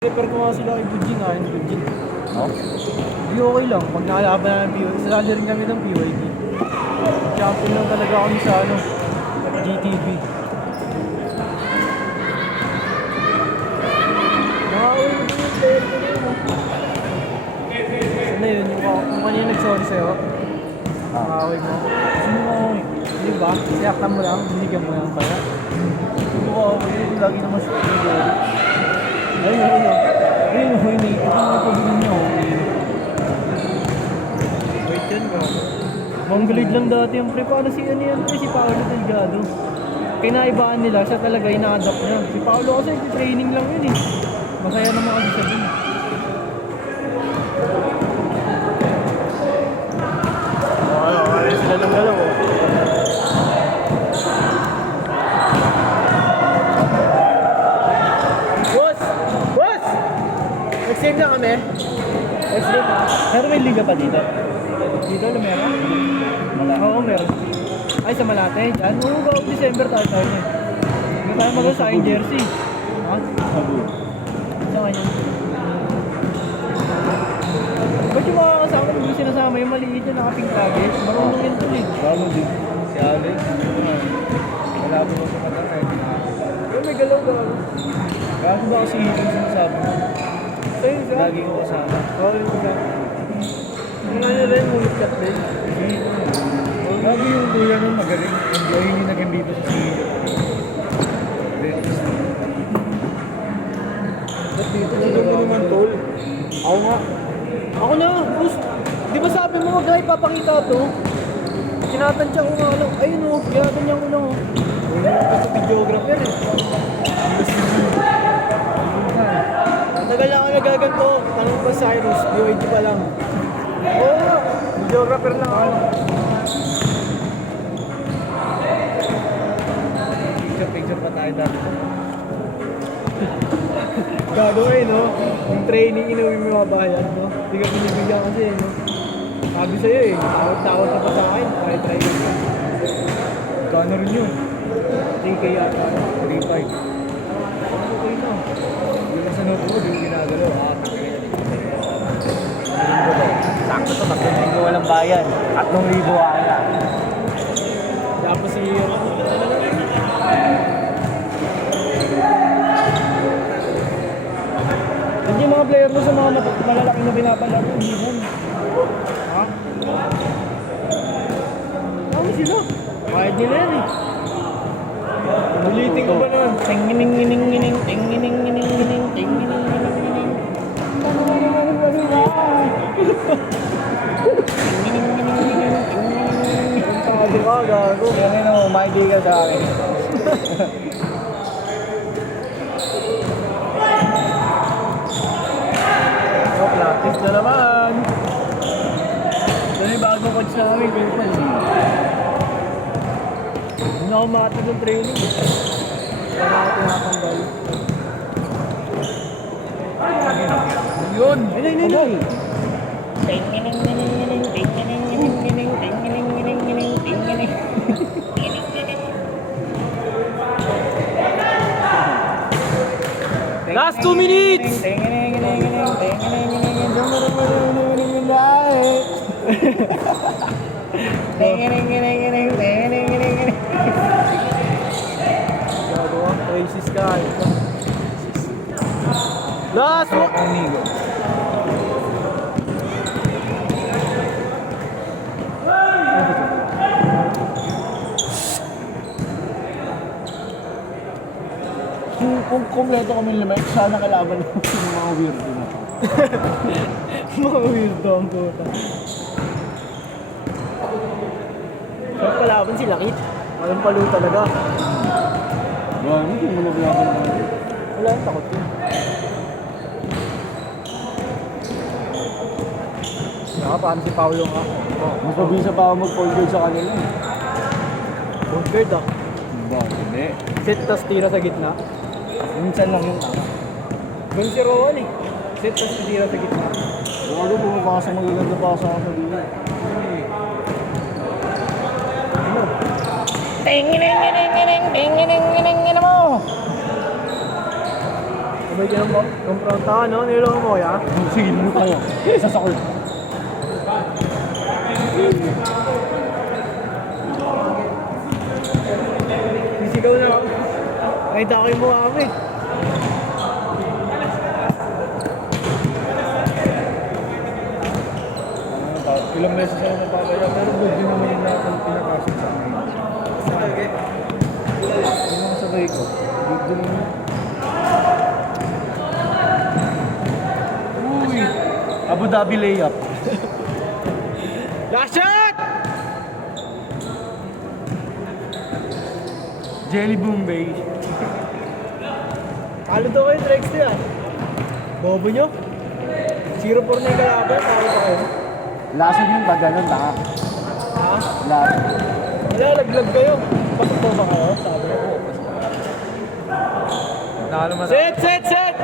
Prepare ko nga sila kay Bujing, ayon Bujing. No? Di okay lang, pag nakalaban na ng PYD, sasali rin kami ng PYD. Champion lang talaga kami sa GTV. Nakawin ko din yung player ko na yun. Ano yun, yung kanina nag-sorry sa'yo. Nakawin mo. Sino di ba? Siyaktan mo lang, binigyan mo lang kaya. Lagi naman siya. Ayun. Ayun, hindi. Ito ang pabigyan niyo. Wait yan ba? Mongolid lang dati yung pre. Paano si ano yan pre? Si Paolo Delgado. Kinaibaan nila, siya talaga ina-adapt niya. Si Paolo kasi training lang yun eh. Masaya naman kasi siya dun. Okay, sila ng dalawa. Nag-save na kami. Nag-save na. Pero may liga pa dito. Dito na meron? Wala. Oo, meron. Ay, sa Malate. Diyan. Oo, bago December tayo eh. Hindi tayo mag-sign jersey. Ha? Sabi. Sa kanya. Ba't yung mga kasama hindi sinasama yung maliit na nakaping lagi? Marunong yun tuloy. Bago din. Si Alex. Wala po sa matangay. Yung may galaw-galaw. Gago ba kasi yung sinasabi mo? Sa'yo, siya? Lagi ko kasama. Oo, yung mga. Yung ano rin, mulot cut rin. Lagi yung kuya nun magaling. Enjoy yung naging dito sa sige. Ba't dito? Dito mo naman, tol. Ako nga. Ako na, boss. Di ba sabi mo wag na ipapakita to? Tinatansya ko nga lang. Ayun o, tinatansya ko lang o. Ayun yung videographer eh. Matagal na ako nagaganto. Tanong ba Cyrus? BYD pa lang. Oo nga, videographer lang ako. Picture pa tayo dati. Gagawin, no? Yung training, inuwi mo mga bayan, no? Hindi ka binibigyan kasi, no? Sabi sa'yo eh, tawad na pa sa akin, try yun. Gano rin yun? 3K yata, 3.5. okay na. Yung nasa note ko, yung ginagalaw. Sakto to, 3,000 walang bayan. 3,000 wala. Tapos si... Hindi mga player mo sa mga malalaki na pinapalaro, hindi mo. Ha? Tama sila. Kahit nila yan eh. Ulitin ko ba naman? Ting-gining-gining-gining, ting-gining-gining-gining, ting-gining-gining-gining. Sabi ka, gago. Yan yun o, maigi ka sa akin. So, practice na naman. Yan yung bago coach sa amin, Kirpan. Hindi na ako makatag ng training. Para ako tinatanggal. Yun! Ayun! Ting-gining-gining-gining, ting-gining-gining-gining, ting-gining-gining-gining, ting-gining. Last 2 minutes! Ting-gining-gining-gining, ting-gining-gining-gining, ting-gining-gining-gining, ting-gining-gining-gining. Gagawa, racist ka. Last 1! Amigo. Kung kumpleto kami lima, sana kalaban ng mga weirdo na. Mga weirdo ang puta. So, kalaban si Lakit. Walang palo talaga. Ba, hindi mo naglaban naman. Wala yung takot yun. Saka paano si Paolo nga? Mas mabisa pa ako mag-forward sa kanila. Don't guard ah. Ba, hindi. Set tas tira sa gitna. Minsan lang yung tama. Ganun si Rowan eh. Set tas tira sa gitna. Bago pumapasa, magaganda pa ako sa kasabihin. Tingining mo! Sabay ka ng kumpronta ka, no? Niloloko mo, ya? Sige, muna tayo. Isa sa court. Sisigaw na ako. Nakita ko yung mukha mo eh. Ilang beses ako napapaya, pero good din naman yung natin pinakasin sa akin. Yung mga sabay ko, good din naman. Uy! Abu Dhabi layup. Last shot! Jelly Bombay. Talo daw kayo, Drex na yan. Bobo nyo? 0-4 na yung kalaban, talo pa kayo. Lasan yung pag ganun, ha? Ha? Lasan. Wala, laglag kayo. Pasok ba ba kayo? Sabi ko. Nakalo mo Set, set, set!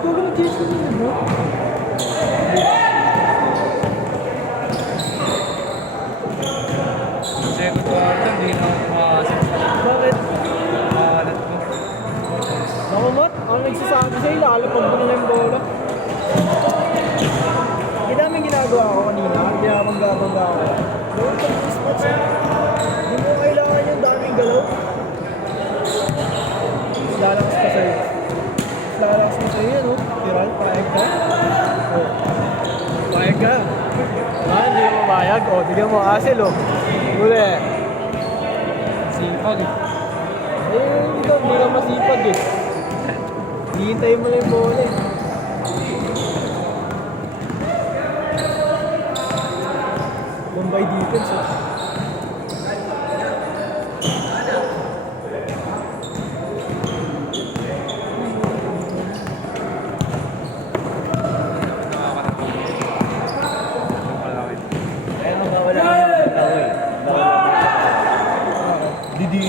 Ito ka Jason yun, bro? Second quarter, hindi na makakasin. Bakit? Makalat ko. Naku, Mat, ako nagsasabi sa'yo, lalapag mo na lang yung bola. Hindi namin ginagawa ko kanina, ginabangga-bangga ako. Gawin ka ng spots eh. Hindi mo kailangan yung daming galaw. Lalakas pa sa'yo. Lalakas mo sa'yo yan, oh. Tiral, paeg ka. Oh. Paeg ka. Ah, hindi mo mabayag. Oh, tignan mo, Asel, oh. Uli. Sipag. Hindi ka masipag eh. Hihintayin mo lang yung bola eh. Bombay defense eh. Kaya wala na yung tao eh. Didi.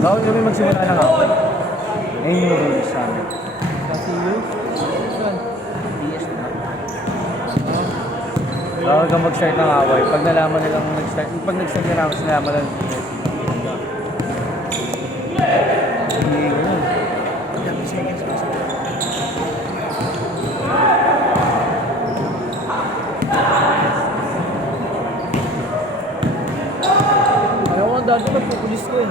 Bawal kami magsimula ng away. Ayun yung rules sa amin. Kasi yun? Saan? DS na. Bawal kang mag-start ng away. Pag nalaman nilang nag-start, pag nag-start na namin, nalaman lang. Hindi ganun. Ayaw ko dati magpupulis ko eh.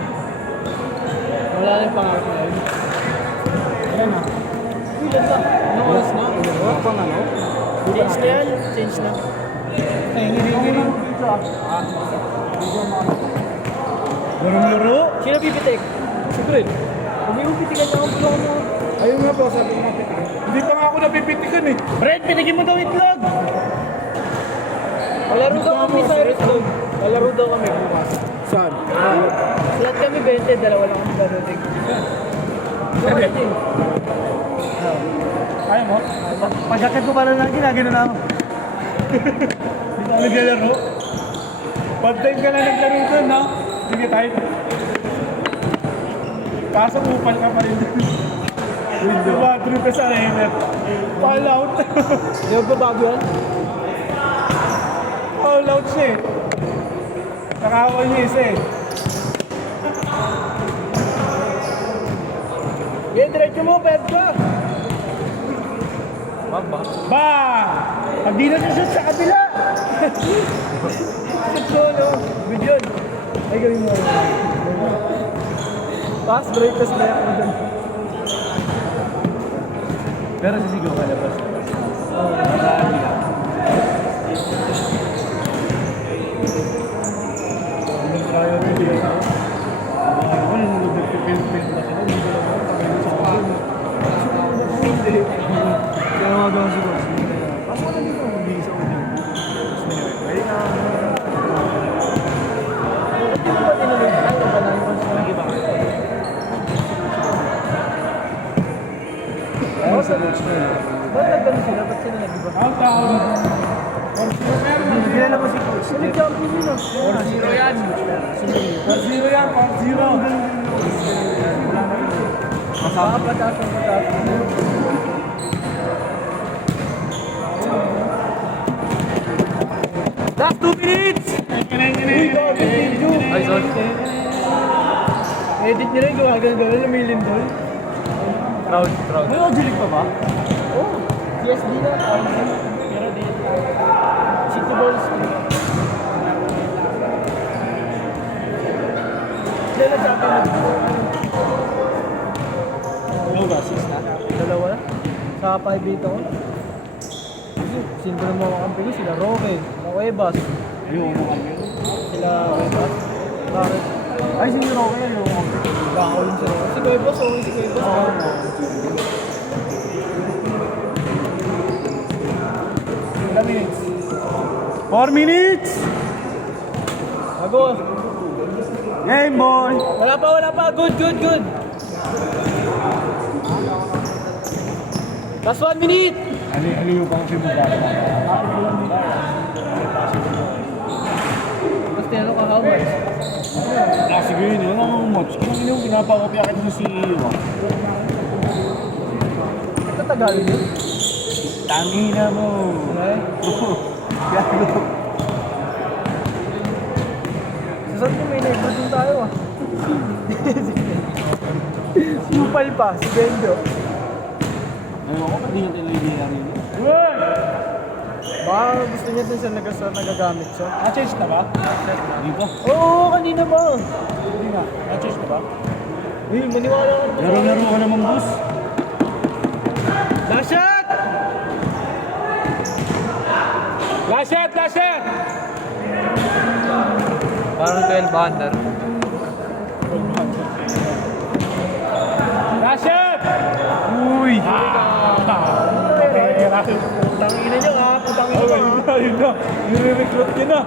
Wala na yung pangarap na yun. Ayan na. Ilan na? Anong oras na? Ilan pang ano? Change na yan. Change na. Ay, hiring-hiring. Laro-laro? Sino pipitik? Si Fred. Kung may pipitikan niya ang bulong mo. Ayun nga po, sabi ko mapitikan. Hindi pa nga ako napipitikan eh. Fred, pitikin mo daw itlog! Palaro daw kami sa Islog. Palaro daw kami bukas. Saan? Lahat kami 20, dalawa lang kami darating. Bakit din? Kaya mo? Pagkakat ko pala lang, ginagano na ako. Hindi na naglalaro. Pag-time ka na naglaro doon, no? Sige tayo. Pasok upal ka pa rin doon. Bathroom ka sa Rainer. Fall out. Di ba bago yan? Fall out siya eh. Nakawal niya isa eh. Yan, diretso mo, pep ka. Ba! Pag di na shoot sa kabila! Ito, no? Bidyon. Ay, gawin mo. Pass, break, tas na ako dun. Pero sisigaw ka labas. Kaya rin yun. Ako nung nag-pil-pil na sila, hindi ko lang ako kagayon sa akin. Hindi. Kaya mga gawin siguro. Pass mo na dito, mag-iisa ko dyan. Ay, na. Hindi ba tinulog ka? Ito ba na yung nag-iba ka? Ayun sa coach na yun. Ba't nagano sila? Ba't sila nag-iba? Ang tao. Kilala mo si coach? Sila champion yun ah. 4-0 yan. 4-0 yan, 4-0. Masama pataas ang pataas. Last 2 minutes! Ay, sorry. Edit nila yung gumagano, lumilindol. Proud. May Ojilik pa ba? Oh, CSD na. Pero di. City Balls. Dala sa akin. Ano ba? 6 na? Dalawa na. Sa 5-8 ako. Sino na mga kampanya? Sila Roque, sila Cuevas, Yung mga kami. sila Cuevas. Bakit? Ay, siniro ko yan yung Baka ulit sila. Si Cuevas, okay si Cuevas. Ilang minutes? 4 minutes! Bago. Game boy! Wala pa. Good. Last 1 minute. Aliw pa kasi mo ba? Tapos tinanong ka how much? Sige yun, yun ang much. Kinang pinapakopyakin mo si Iwa. Ito Tagalog yun. Tangina mo! Okay. Gago! Sa saan may neighbor din tayo ah. Supal pa, si Benjo. Ayoko ko, hindi natin lang idea rin. Baka gusto niya din siya nagagamit siya. Na-change na ba? Hindi ba? Oo, kanina ba? Hindi nga. Na-change na ba? Uy, maniwala ka naman. Laro-laro ka naman, boss. Last shot! Last shot! Parang 12 under. Last shot! Uy! Pera! Tangina niyo ha, putang ina mo ha. Ayun na! Nire-recruit niya na!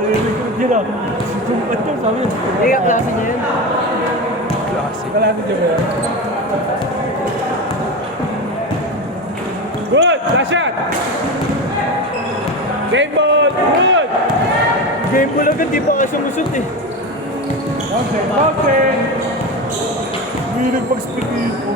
Nire-recruit niya na! Sumpat yun, sabi niya. Hindi ka klase niya yun. Kalapit niya ba yan? Good! Last shot! Game ball! Good! Game ball agad, di pa ka sumusot eh. Okay! Hindi nagpag-speak ito.